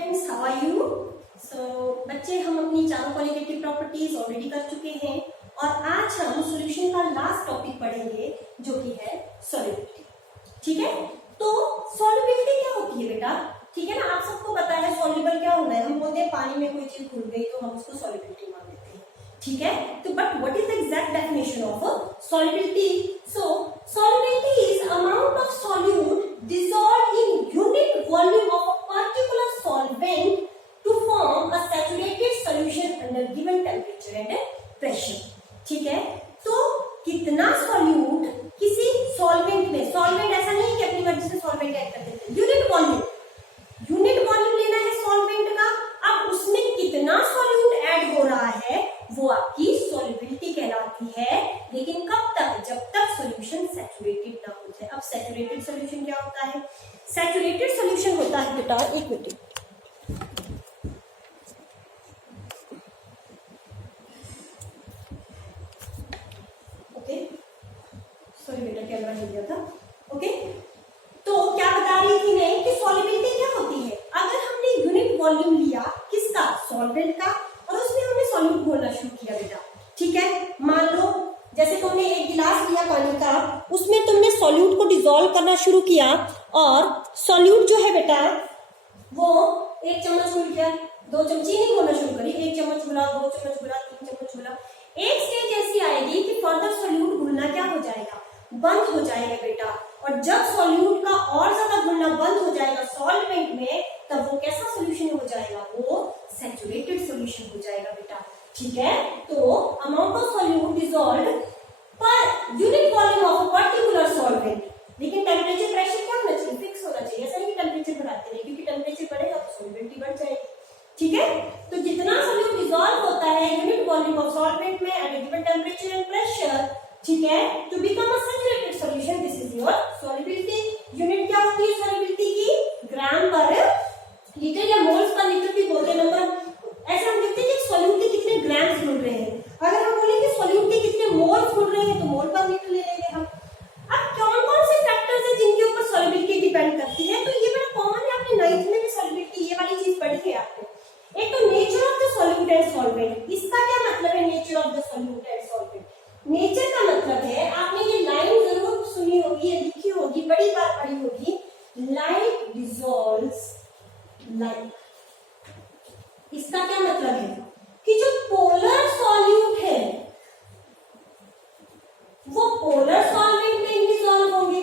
Students, how are you? So बच्चे, हम अपनी चारों क्वालिटेटिव प्रॉपर्टीज ऑलरेडी कर चुके हैं और आज हम सॉल्यूशन का लास्ट टॉपिक पढ़ेंगे जो कि है सॉल्युबिलिटी। ठीक है, तो सॉल्युबिलिटी क्या होती है बेटा? ठीक है ना, आप सबको पता है सॉल्युबल क्या होना है। हम बोलते हैं पानी में कोई चीज घुल गई तो हम उसको सॉल्युबिलिटी मान लेते हैं। ठीक है, तो but what is the exact definition of solubility? So solubility is amount of solute dissolved in unit volume of a particular solvent to form a saturated solution under given temperature and pressure. ठीक है, तो कितना solute किसी solvent में, solvent ऐसा नहीं है कि अपनी मर्जी से सॉल्वेंट ऐड कर देते हैं, यूनिट वॉल्यूम लेना है सॉल्वेंट का। अब उसमें कितना सॉल्यूट ऐड हो रहा है वो आपकी सॉल्युबिलिटी कहलाती है। लेकिन कब तक? जब तक सॉल्यूशन सैचुरेटेड ना हो जाए। अब सैचुरेटेड सॉल्यूशन क्या होता है? सैचुरेटेड सॉल्यूशन होता है बेटा, एक मिनट, ओके, सॉरी बेटा कैमरा हिल गया था। ओके, तो क्या बता रही थी मैं कि सॉल्युबिलिटी क्या होती है? अगर हमने यूनिट वॉल्यूम लिया किसका? सॉल्वेंट का, और उसमें हमने सॉल्यूट घोलना शुरू किया बेटा। ठीक है, मान लो जैसे तुमने एक गिलास लिया पानी का, उसमें तुमने सॉल्यूट को डिसॉल्व करना शुरू किया और सॉल्यूट जो है बेटा वो 1 चम्मच घुल गया, 2 चमची नहीं घोलना शुरू करी, 1 चम्मच घुला, 2 चम्मच घुला, 3 चम्मच घुला। एक स्टेज ऐसी आएगी कि फर्दर सॉल्यूट घुलना क्या हो जाएगा? बंद हो जाएगा बेटा। और जब सॉल्यूट का और ज्यादा घुलना बंद हो जाएगा सॉल्वेंट में, तब वो कैसा सॉल्यूशन हो जाएगा? वो सैचुरेटेड सॉल्यूशन हो जाएगा बेटा। ठीक है, तो amount of solute dissolved per unit volume of a particular solvent. लेकिन टेम्परेचर प्रेशर क्या होना चाहिए? फिक्स होना चाहिए। ऐसा नहीं कि टेम्परेचर बढ़ाते रहे, क्योंकि टेम्परेचर बढ़ेगा तो सॉल्युबिलिटी बढ़ जाएगी। ठीक है, तो जितना सॉल्यूट डिसॉल्व होता है यूनिट वॉल्यूम ऑफ सॉल्वेंट में at given temperature and pressure, ठीक है, to become a saturated solution, this is your solubility. Unit क्या होती है सॉल्युबिलिटी की? ग्राम पर लीटर या मोल्स पर लीटर भी बोलते हैं। नंबर ऐसे हम देखते हैं कि सॉल्यूट के कितने ग्राम्स घुल रहे हैं। अगर हम बोलेंगे सॉल्यूट के कितने मोल्स घुल रहे हैं तो मोल पर लीटर ले लेंगे हम। अब कौन-कौन से फैक्टर्स हैं जिनके ऊपर सॉल्युबिलिटी डिपेंड करती है? तो ये बड़ा कॉमन है, आपने 9th में भी सॉल्युबिलिटी ये वाली चीज पढ़ी है आपने। एक तो nature of the solute and solvent. इसका क्या मतलब है nature of the solute and solvent? Nature का मतलब है, आपने ये लाइन जरूर सुनी होगी या लिखी होगी, बड़ी बार पढ़ी होगी, लाइक डिसॉल्व्स लाइक। इसका क्या मतलब है कि जो पोलर सॉल्यूट है वो पोलर सॉल्वेंट में ही डिसॉल्व होंगे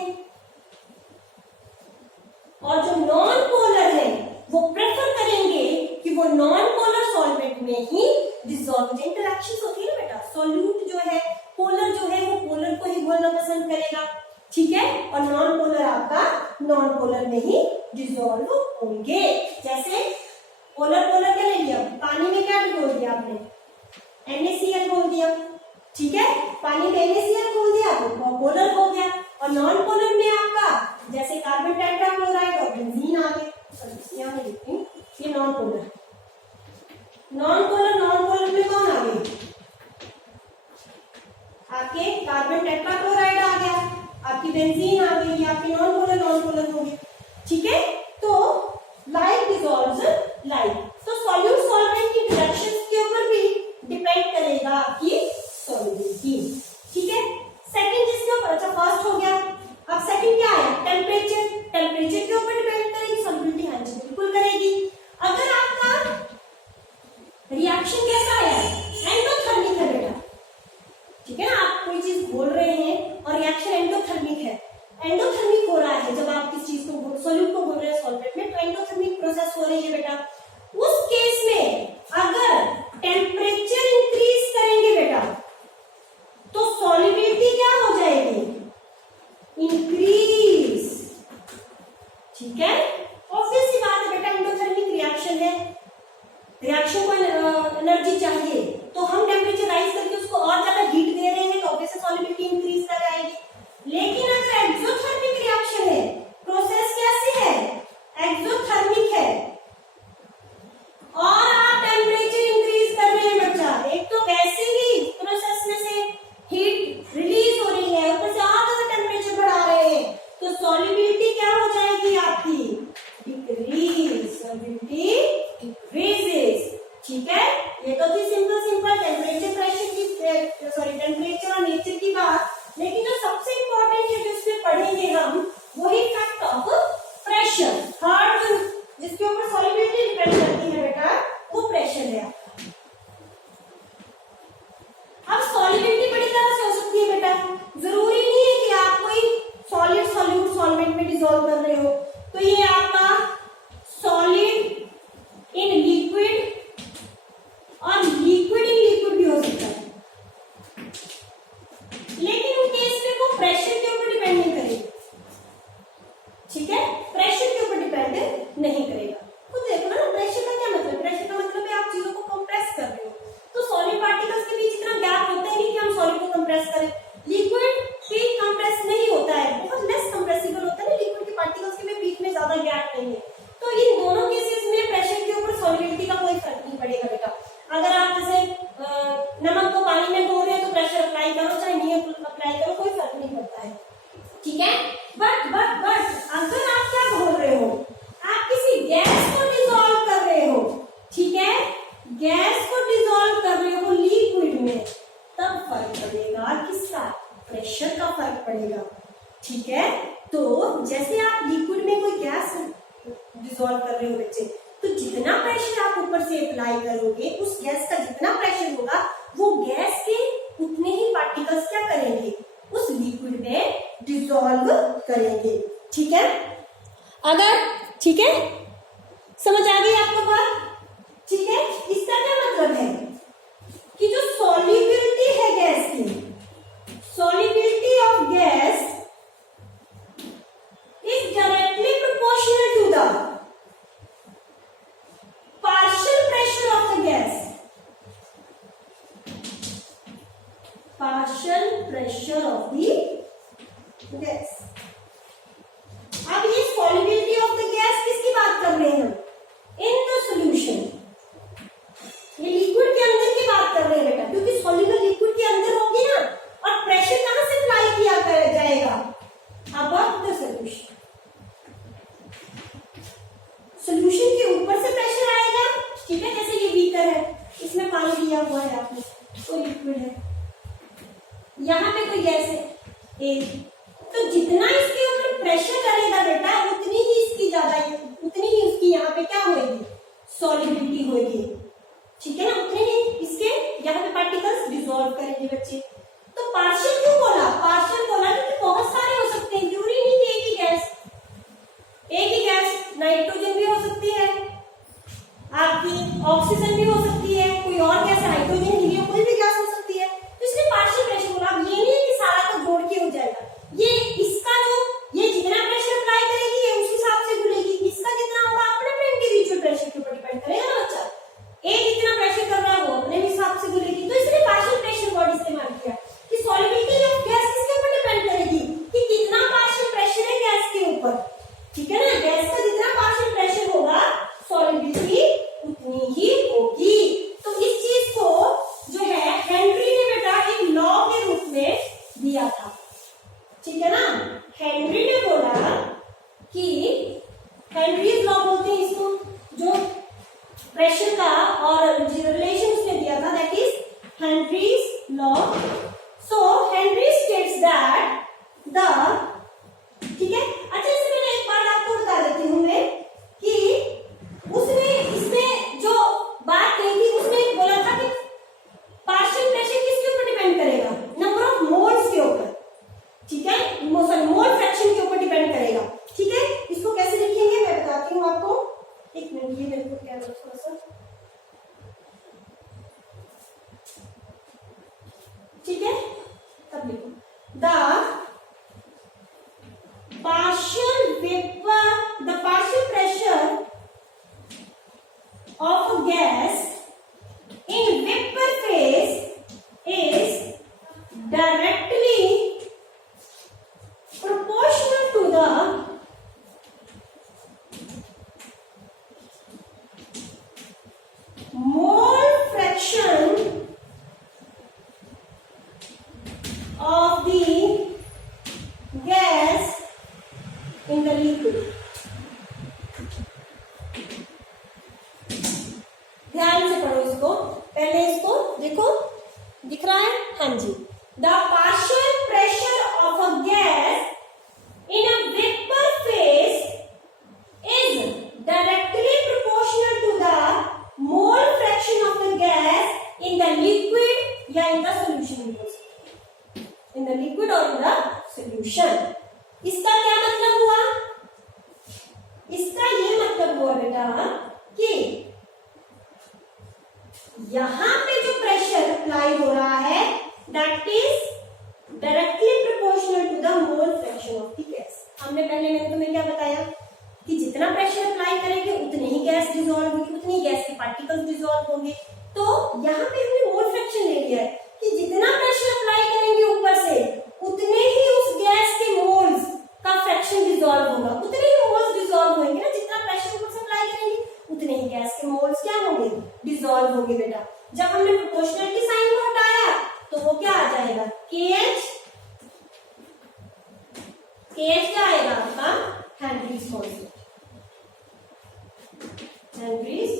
और जो नॉन पोलर है वो प्रेफर करेंगे कि वो नॉन पोलर सॉल्वेंट में ही डिसॉल्व। इंटरेक्शंस होती है ना बेटा, सॉल्यूट जो है पोलर जो है वो पोलर को ही घोलना पसंद करेगा। ठीक है, और नॉन पोलर आपका नॉन पोलर में ही डिसॉल्व होंगे। जैसे पोलर क्या ले लिया? पानी में क्या घोल दिया आपने? NaCl घोल दिया। ठीक है, पानी में NaCl घोल दिया तो पोलर हो गया। और नॉन पोलर में आपका जैसे कार्बन टेट्राक्लोराइड और बेंजीन आ गए। यहाँ लिखती हूँ, ये नॉन पोलर में कौन आ गई? आपके कार्बन टेट्राक्लोराइड आ गया, आपकी बेंजीन आ गई, आपकी नॉन पोलर हो गई। ठीक है, तो लाइक डिसॉल्व्स लाइक। तो सॉल्यूट सॉल्वेंट की रिएक्शंस के ऊपर भी डिपेंड करेगा आपकी सॉल्युबिलिटी। ठीक है, सेकंड जिसके ऊपर, अच्छा फर्स्ट हो गया, अब सेकंड क्या है? टेम्परेचर के ऊपर डिपेंड करेगी सॉल्युबिलिटी। हाँ जी बिल्कुल करेगी। अगर आपका रिएक्शन कैसा है? एंडोथर्मिक है बेटा। ठीक है ना, आप कोई चीज घोल रहे हैं और रिएक्शन एंडोथर्मिक है, एंडोथर्मिक हो रहा है जब आप किस चीज को सॉल्यूट को घोल रहे हैं सॉल्वेंट में, तो एंडोथर्मिक प्रोसेस हो रही है बेटा। उस केस में अगर टेम्परेचर इंक्रीज करेंगे बेटा तो सॉल्युबिलिटी क्या हो जाएगी? इंक्रीज। डिसॉल्व कर रहे हो, तो ये आपका सॉलिड इन लिक्विड और लिक्विड इन लिक्विड भी हो सकता है, लेकिन उन केस में वो प्रेशर के ऊपर डिपेंड नहीं करेगी। ठीक है, प्रेशर के ऊपर डिपेंड नहीं करेगा। तो देखो ना, प्रेशर का क्या मतलब, प्रेशर का मतलब है आप चीजों को कंप्रेस कर रहे हो, तो सॉलिड पार्टिकल्स के बीच इतना गैप होता ही नहीं कि हम सॉलिड को कंप्रेस करें। लिक्विड भी कंप्रेस नहीं होता है, बहुत लेस कंप्रेसिबल होता है ना लिक्विड के पार्टिकल्स के बीच में ज्यादा गैप नहीं है। तो इन दोनों केसेस में प्रेशर के ऊपर सॉलिबिलिटी का कोई फर्क नहीं पड़ेगा बेटा। अगर आप जैसे नमक को पानी में घोल रहे हैं तो प्रेशर अप्लाई करो, चाहे नहीं अप्लाई करो, कोई फर्क नहीं पड़ता है। ठीक है, बट अगर आप क्या घोल रहे हो, आप किसी गैस को डिसॉल्व कर रहे हो, ठीक है, गैस को डिसॉल्व कर रहे हो लिक्विड में, तब फर्क पड़ेगा किसका, प्रेशर का फर्क पड़ेगा। ठीक है, तो जैसे आप लिक्विड में कोई गैस डिसॉल्व कर रहे हो बच्चे, तो जितना प्रेशर आप ऊपर से अप्लाई करोगे, उस गैस का जितना प्रेशर होगा, वो गैस के उतने ही पार्टिकल्स क्या करेंगे, उस लिक्विड में डिसॉल्व करेंगे। ठीक है, अगर ठीक है, समझ आ गई आपको बात। ठीक है, इसका क्या मतलब है कि जो सॉल्युबिलिटी है गैस की, solubility of gas is directly proportional to the partial pressure of the gas, partial pressure of the gas. अब ये सॉल्युबिलिटी ऑफ द गैस किसकी बात कर रहे हैं, इन द सॉल्यूशन, ये लिक्विड के अंदर की बात कर रहे हैं बेटा, क्योंकि सॉल्युबल लिक्विड के अंदर होगी ना, और प्रेशर कहां से अप्लाई किया जाएगा, अबव द सॉल्यूशन, सॉल्यूशन के ऊपर से प्रेशर आएगा। ठीक है, जैसे ये बीकर है, इसमें पानी दिया हुआ है आपने, तो लिक्विड है, यहाँ पे कोई गैस है ए, तो जितना इसके ऊपर प्रेशर करेगा बेटा, उतनी ही इसकी ज्यादा, उतनी ही उसकी यहाँ पे क्या होगी, सॉल्युबिलिटी होगी। ठीक है ना, उतने ही इसके यहाँ पे पार्टिकल्स डिसॉल्व करेंगे बच्चे। तो पार्शियल क्यों बोला, पार्शियल बोला क्योंकि बहुत सारे हो सकते हैं, जरूरी नहीं कि एक ही गैस, एक ही गैस, नाइट्रोजन भी हो सकती है आपकी, ऑक्सीजन भी हो सकती है, कोई और गैस, हाइड्रोजन, हीलियम, कोई भी गैस हो सकती है। तो इसलिए पार्शियल प्रेशर बोला। अब ये नहीं है कि सारा का जोड़ के हो जाएगा, ये इसका जो, ये जितना प्रेशर अप्लाई करेगी ये उस हिसाब से घुलेगी, इसका जितना होगा अपने अपने इंडिविजुअल प्रेशर के ऊपर डिपेंड करेगा ना बच्चा, एक जितना प्रेशर कर रहा है वो अपने हिसाब से घुलेगी। तो इसलिए पार्शियल प्रेशर वर्ड इस्तेमाल किया कि सॉल्युबिलिटी ऑफ गैस किसके ऊपर डिपेंड करेगी, कि कितना पार्शियल प्रेशर है गैस के ऊपर। ठीक है ना, गैस का जितना पार्शियल प्रेशर होगा, सॉल्युबिलिटी उतनी ही होगी। तो इस चीज को जो है हेनरी ने बेटा एक लॉ के रूप में दिया था। ठीक है ना, हेनरी ने बोला कि हेनरीज लॉ बोलते हैं इसको, जो प्रेशर का और रिलेशन उसने दिया था, that is Henry's law. So Henry states that the, ठीक है, अच्छा इससे मैंने एक बात आपको बता देती हूँ मैं कि उसने इसमें जो बात कही थी, उसने बोला था कि पार्शियल प्रेशर किसके ऊपर डिपेंड करेगा, नंबर ऑफ मोल्स के ऊपर। ठीक है, सॉरी मोल फ्रैक्शन के ऊपर डिपेंड करेगा। ठीक है, इसको कैसे लिखेंगे मैं बताती हूँ आपको, एक मिनट, ये मेरे को क्या थोड़ा सा, ठीक है, तब लिखो, the partial vapor, the partial pressure of a gas in vapor phase is directly proportional to the mole fraction of the gas in the liquid। ध्यान से पढ़ो इसको, पहले इसको देखो, दिख रहा है, हाँ जी। The partial pressure of a gas in a vapour phase is directly proportional to the mole fraction of the gas in the liquid या in the solution, in the liquid और इन द सॉल्यूशन। इसका क्या मतलब हुआ में पहले मैंने तुम्हें क्या बताया कि जितना प्रेशर अप्लाई करेंगे उतने ही गैस डिसॉल्व होगी, उतनी ही गैस के पार्टिकल्स डिसॉल्व होंगे। तो यहाँ पे हमने मोल फ्रैक्शन ले लिया है कि जितना प्रेशर अप्लाई करेंगे ऊपर से उतने ही उस गैस के मोल्स का फ्रैक्शन डिसॉल्व होगा, उतने ही मोल्स डिसॉल्व होंगे ना, जितना प्रेशर ऊपर से अप्लाई करेंगे उतने ही गैस के मोल्स क्या होंगे, डिसॉल्व होंगे बेटा। जब हमने प्रोपोर्शनलिटी साइन को हटाया तो वो क्या आ जाएगा, KH क्या आएगा आपका, हेनरीज कांस्टेंट, हेनरीज,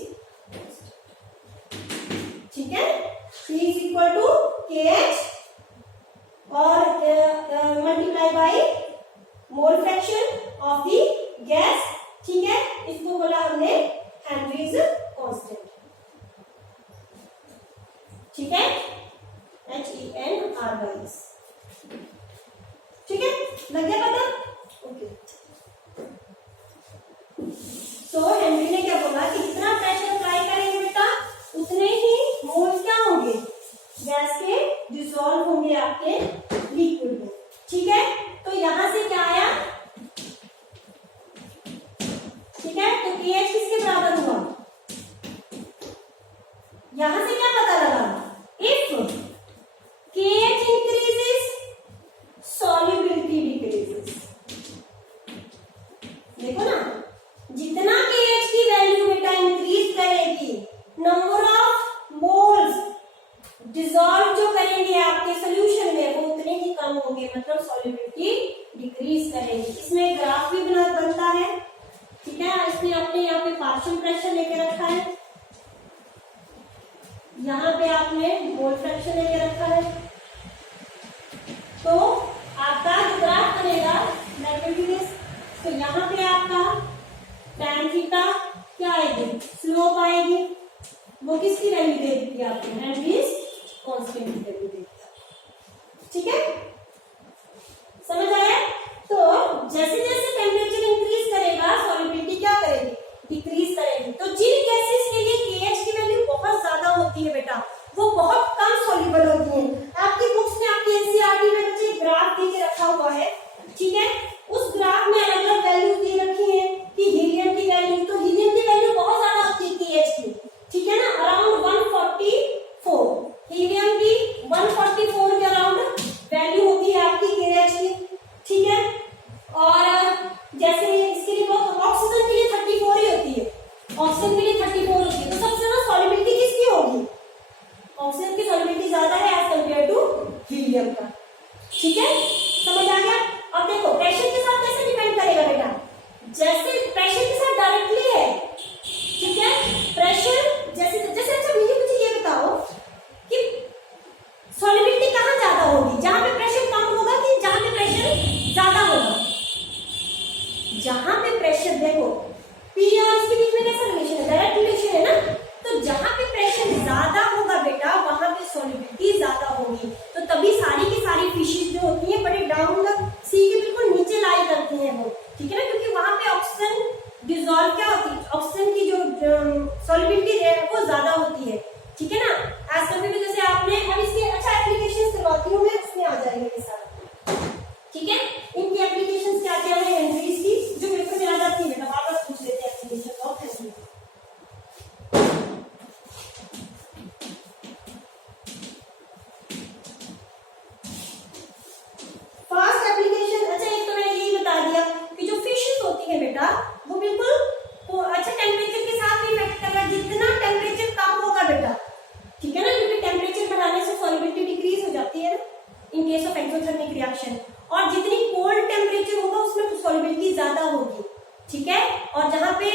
ठीक है। C is equal to KH और multiply by mole fraction of the gas, ठीक है। इसको बोला हमने हेनरीज कांस्टेंट, ठीक है, HENRYS, ठीक है, लग गया पता, ओके। तो हेनरी ने क्या बोला कि जितना प्रेशर अप्लाई करेंगे बेटा उतने ही मोल्स क्या होंगे, गैस के डिसॉल्व होंगे आपके लिक्विड में, ठीक है। तो यहां से क्या आया, ठीक है, तो KH किसके बराबर हुआ, यहां से क्या पता लगा, if KH increases solubility decreases, देखो ना, जितना KH की वैल्यू बेटा इंक्रीज करेगी नंबर ऑफ मोल्स डिसॉल्व जो करेंगे आपके सोल्यूशन में वो उतने ही कम होंगे, मतलब सॉल्युबिलिटी डिक्रीज करेगी। इसमें ग्राफ भी बनता है, ठीक है। इसमें आपने यहाँ पे पार्शियल प्रेशर लेके रखा है, यहाँ पे आपने मोल फ्रैक्शन लेके रखा है, तो आपका जो ग्राफ बनेगा दैट विल बी दिस। तो यहाँ पे आपका tan थीटा क्या आएगी, स्लोप आएगी, वो किसकी वैल्यू दे दी आपको, हेनरीज कांस्टेंट की वैल्यू दे दी, ठीक है, समझ आया। तो जैसे जैसे टेम्परेचर इंक्रीज करेगा सॉल्युबिलिटी क्या करेगी, डिक्रीज करेगी। तो जिन गैसेस के लिए KH की वैल्यू बहुत ज्यादा होती है बेटा वो बहुत कम सॉल्युबल होती है। आपकी बुक्स में आपकी एनसीईआरटी में बच्चे ग्राफ दे के रखा हुआ है, ठीक है, उस ग्राफ में अलग अलग वैल्यू दे रखी है कि हीलियम की वैल्यू, तो हीलियम की वैल्यू बहुत ज्यादा होती है KH की, ठीक है ना, अराउंड 144, हीलियम की 144 के अराउंड वैल्यू होती है आपकी KH की, ठीक है। और जैसे इसके लिए ऑक्सीजन के लिए 34 ही होती है, ऑक्सीजन के लिए 34 होती है, तो सबसे ज्यादा सॉल्युबिलिटी किसकी होगी, ऑक्सीजन की सॉल्युबिलिटी ज्यादा है एज कंपेयर टू हीलियम का, ठीक है, समझ आ गया। अब देखो प्रेशर के साथ कैसे डिपेंड करेगा बेटा, जैसे प्रेशर के साथ डायरेक्टली है, ठीक है, प्रेशर जैसे जैसे, अच्छा मुझे ये बताओ कि सॉल्युबिलिटी कहाँ ज्यादा होगी, जहां पे प्रेशर कम होगा कि जहां पे प्रेशर ज्यादा होगा, जहां पे प्रेशर, देखो P और इसके बीच में कैसा रिलेशन है, डायरेक्ट रिलेशन है ना, तो जहां पे प्रेशर ज्यादा होगा बेटा वहां पे सॉल्युबिलिटी ज्यादा होगी। तो तभी सारी की सारी फिशेस जो होती है बड़े डाउन सी के बिल्कुल नीचे लाई करती हैं वो, ठीक है ना, क्योंकि वहां पे ऑक्सीजन डिसॉल्व क्या होती है, ऑक्सीजन की जो सॉल्युबिलिटी है वो ज्यादा होती है, ठीक है ना, एज कम्पेयर टू जैसे आपने अब इसके अच्छा एप्लीकेशंस करवाती हूँ मैं, उसमें आ जाएगा ये सारा, ठीक है। इनकी एप्लीकेशंस क्या क्या है हेनरीज की, जो पेपर में आ जाती है बेटा वापस पूछ लेते हैं application of Henry. Fast application, अच्छा एक तो मैंने यही बता दिया कि जो फिशेस होती है बेटा वो बिल्कुल अच्छा टेम्परेचर के साथ भी इफेक्ट कर रहा है, जितना टेम्परेचर कम होगा बेटा, ठीक है ना, क्योंकि टेम्परेचर बढ़ाने से सॉल्युबिलिटी डिक्रीज हो जाती है ना in case of exothermic reaction, और जितनी कोल्ड टेम्परेचर होगा उसमें सॉल्युबिलिटी ज्यादा होगी, ठीक है। और जहां पे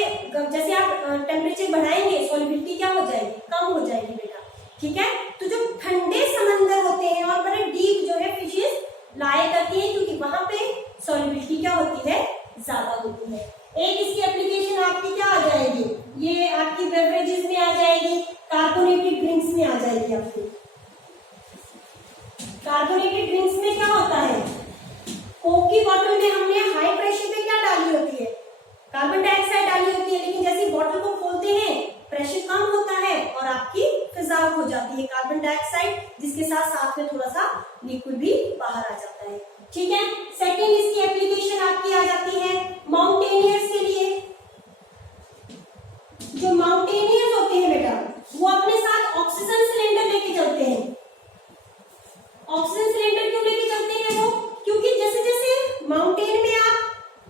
जैसे आप टेम्परेचर बढ़ाएंगे सॉल्युबिलिटी क्या हो जाएगी, कम हो जाएगी बेटा, ठीक है। तो जो ठंडे समंदर होते हैं और बड़े डीप जो है फिशेस लाया करती है, क्योंकि वहां पे सॉल्युबिलिटी क्या होती है, ज्यादा होती है। एक इसकी एप्लीकेशन आपकी क्या आ जाएगी, ये आपकी बेवरेजेस में आ जाएगी, कार्बोनेटेड ड्रिंक्स में आ जाएगी आपकी। कार्बोनेटेड ड्रिंक्स में क्या होता है, कोक की बोतल में हमने हाई प्रेशर पे क्या डाली होती है, कार्बन डाइऑक्साइड डाली होती है, लेकिन जैसे बोतल को खोलते हैं प्रेशर कम होता है और आपकी फिजाव हो जाती है कार्बन डाइऑक्साइड, जिसके साथ साथ में थोड़ा सा लिक्विड भी बाहर आ जाता है, ठीक है। सेकेंड इसकी एप्लीकेशन आपकी आ जाती है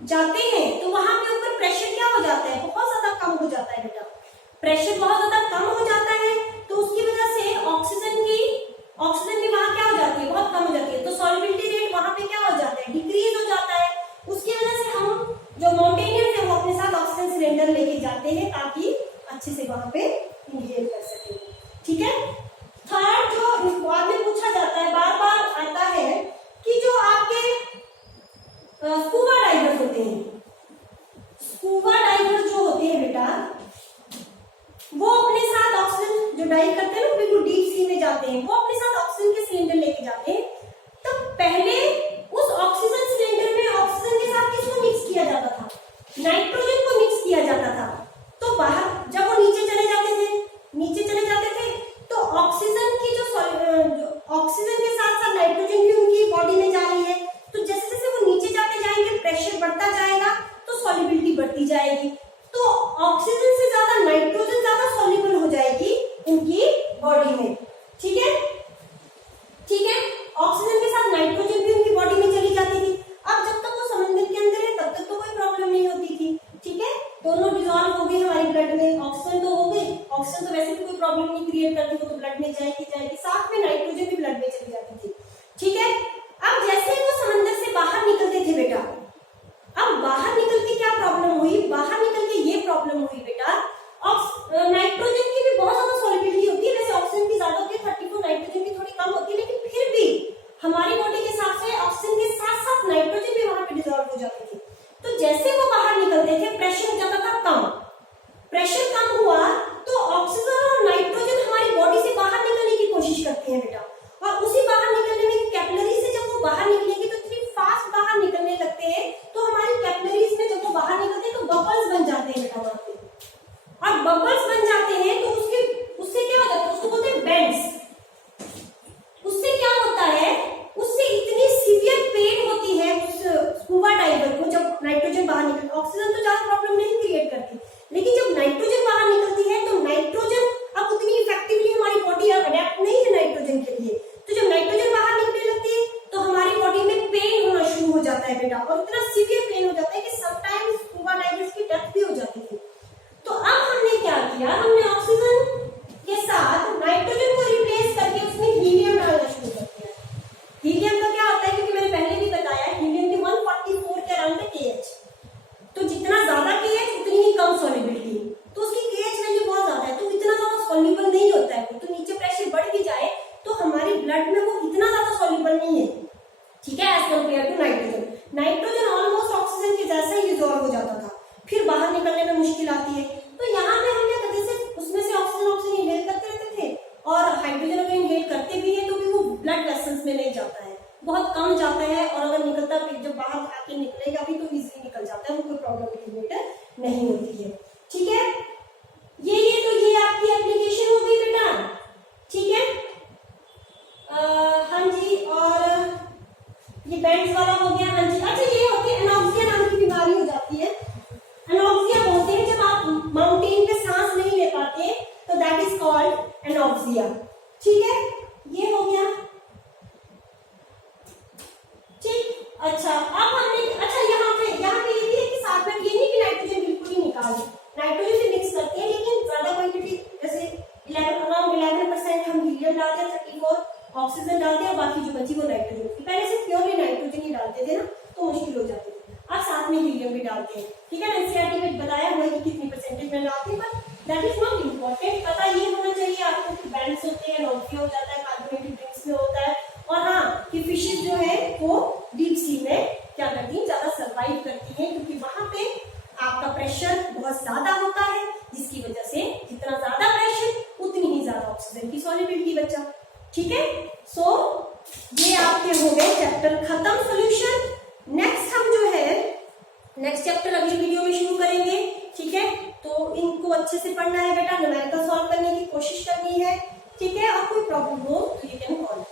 जाते हैं तो वहां पे ऊपर प्रेशर क्या हो जाता है, बहुत ज्यादा कम हो जाता है बेटा। प्रेशर बहुत ज्यादा कम हो जाता है तो उसकी वजह से ऑक्सीजन की वहां क्या हो जाती है, बहुत कम हो जाती है। तो सॉल्युबिलिटी रेट वहां पे क्या हो जाता है, डिक्रीज हो जाता है। उसकी वजह से हम जो माउंटेनियर्स है वो अपने साथ ऑक्सीजन सिलेंडर लेके जाते हैं ताकि अच्छे से वहां पे इनहेल कर सके। ठीक है। थर्ड जो बाद में पूछा जाता है, बार बार आता है कि जो आपके स्कूबा डाइवर्स होते हैं, स्कूबा डाइवर्स जो होते हैं बेटा, वो अपने साथ ऑक्सीजन जो डाइव करते हैं ना, बिल्कुल डीप सी में जाते हैं, वो अपने साथ ऑक्सीजन के सिलेंडर लेके जाते हैं। तो पहले उस ऑक्सीजन सिलेंडर में ऑक्सीजन के साथ किसको मिक्स किया जाता था, नाइट्रोजन को मिक्स किया जाता था। तो बाहर जब वो नीचे चले जाते थे तो ऑक्सीजन की जो ऑक्सीजन के साथ साथ नाइट्रोजन भी उनकी बॉडी में जा रही है। तो जैसे जैसे वो नीचे जाते जाएंगे प्रेशर बढ़ता जाएगा तो सॉल्युबिलिटी बढ़ती जाएगी। तो ऑक्सीजन से ज्यादा नाइट्रोजन ज्यादा सॉल्युबल हो जाएगी उनकी बॉडी में। ठीक है। ऑक्सीजन के साथ नाइट्रोजन भी उनकी बॉडी में चली जाती थी। अब जब तक वो समंदर के अंदर है तब तक तो कोई प्रॉब्लम नहीं होती थी। ठीक है। दोनों डिजॉल्व हो गई हमारी ब्लड में, ऑक्सीजन तो हो गई, ऑक्सीजन तो वैसे भी कोई प्रॉब्लम नहीं क्रिएट करती, वो तो ब्लड में जाएगी, साथ में नाइट्रोजन भी ब्लड में चली जाती थी। ठीक है। अब जैसे वो समंदर से बाहर निकलते थे बेटा, अब बाहर निकल के क्या प्रॉब्लम हुई, बाहर निकल के ये प्रॉब्लम हुई बेटा, नाइट्रोजन की भी बहुत ज्यादा सॉल्युबिलिटी होती है, वैसे ऑक्सीजन की ज्यादा होती है, 34, नाइट्रोजन की थोड़ी कम होती है, लेकिन फिर भी हमारी बॉडी के हिसाब से ऑक्सीजन के साथ साथ नाइट्रोजन भी वहां पे डिसॉल्व हो जाती थी। तो जैसे वो बाहर निकलते थे प्रेशर हो जाता था कम, प्रेशर कम हुआ तो ऑक्सीजन और नाइट्रोजन हमारी बॉडी से बाहर निकलने की कोशिश करते हैं बेटा, और उसी बाहर निकलने में कैपिलरी से जब वो बाहर निकलेंगे तो इतनी फास्ट बाहर निकलने लगते हैं, तो हमारी कैपिलरीज में जब वो बाहर निकलते हैं तो बबल्स बन जाते हैं बेटा वहां पे, और बबल्स बन जाते हैं तो उससे क्या हो जाता है, उसको बोलते हैं बेंड्स। उससे क्या होता है, उससे इतनी सीवियर पेन होती है उस स्कूबा डाइवर को जब नाइट्रोजन बाहर निकलती है। ऑक्सीजन तो ज्यादा प्रॉब्लम नहीं क्रिएट करती, लेकिन जब नाइट्रोजन बाहर निकलती है तो नाइट्रोजन अब उतनी इफेक्टिवली हमारी बॉडी अडेप्ट नहीं है नाइट्रोजन के लिए। तो जब नाइट्रोजन बाहर निकलने लगती है तो हमारी बॉडी में पेन होना शुरू हो जाता है बेटा, और इतना सीवियर पेन हो जाता है कि समटाइम्स स्कूबा डाइवर्स की डेथ भी हो जाती थी। तो अब हमने क्या किया, हमने ऑक्सीजन के साथ नाइट्रोजन को रिप्लेस करके उसमें हीलियम डालना शुरू कर दिया। हीलियम का क्या होता है, क्योंकि मैंने पहले भी बताया, हीलियम की 144 के अराउंड है KH, तो जितना ज्यादा KH उतनी ही कम सॉल्युबिलिटी, तो उसकी KH वैल्यू बहुत ज्यादा है, तो इतना ज्यादा सॉल्युबल नहीं होता है। तो नीचे प्रेशर बढ़ भी जाए तो हमारी ब्लड में वो इतना ज्यादा सॉल्युबल नहीं है। ठीक है, as compare to nitrogen. Nitrogen almost oxygen के जैसा ही डिसॉल्व हो जाता था, फिर बाहर निकलने में मुश्किल आती है। तो यहाँ पे हम क्या करते थे, उसमें से ऑक्सीजन इनहेल करते रहते थे, और हाइड्रोजन अगर इनहेल करते भी है तो भी वो ब्लड वेसल्स में नहीं जाता है, बहुत कम जाता है, और अगर निकलता जब बाहर आके निकलेगा भी तो इजीली निकल जाता है, वो कोई प्रॉब्लम क्रिएट नहीं होती है। ठीक है, ये आपकी एप्लीकेशन हो गई बेटा। ठीक है, हाँ जी, और ये बैंड्स वाला हो गया। हाँ जी, अच्छा ये होती है एनॉक्सिया नाम की बीमारी हो जाती है। एनॉक्सिया बोलते हैं जब आप माउंटेन पे सांस नहीं ले पाते, तो दैट इज कॉल्ड एनॉक्सिया। ठीक है, ये हो गया। ठीक, अच्छा अब हमने, अच्छा यहाँ पे ये भी है कि साथ में ये नहीं कि नाइट्रोजन बिल्कुल ही निकाल दें, नाइट्रोजन से मिक्स करते हैं, लेकिन ज्यादा क्वांटिटी जैसे 11% हम हीलियम डालते हैं, 34 ऑक्सीजन डालते हैं, और बाकी जो बची वो नाइट्रोजन। पहले से प्योरली नाइट्रोजन ही डालते थे ना, तो मुश्किल हो जाती थी, अब साथ में हीलियम भी डालते हैं। ठीक है, एनसीईआरटी में बताया हुआ है कि कितनी परसेंटेज में डालते हैं, but that is not important. पता ये होना चाहिए आपको कि बैंड्स होते हैं, एनॉक्सिया हो जाता है, कार्बोनेटेड ड्रिंक्स में होता है, और हाँ कि फिशेज जो है वो डीप सी में क्या करती है, ज्यादा सर्वाइव करती है, क्योंकि वहां पे आपका प्रेशर बहुत ज्यादा होता है, जिसकी वजह से जितना ज्यादा प्रेशर उतनी ही ज्यादा ऑक्सीजन की सॉल्युबिलिटी बचा। ठीक है, सो ये आपके हो गए चैप्टर खत्म, सॉल्यूशन। नेक्स्ट हम जो है नेक्स्ट चैप्टर अगली वीडियो में शुरू करेंगे। ठीक है, तो इनको अच्छे से पढ़ना है बेटा, न्यूमेरिकल सॉल्व करने की कोशिश करनी है। ठीक है, और कोई प्रॉब्लम हो तो यू कैन कॉल।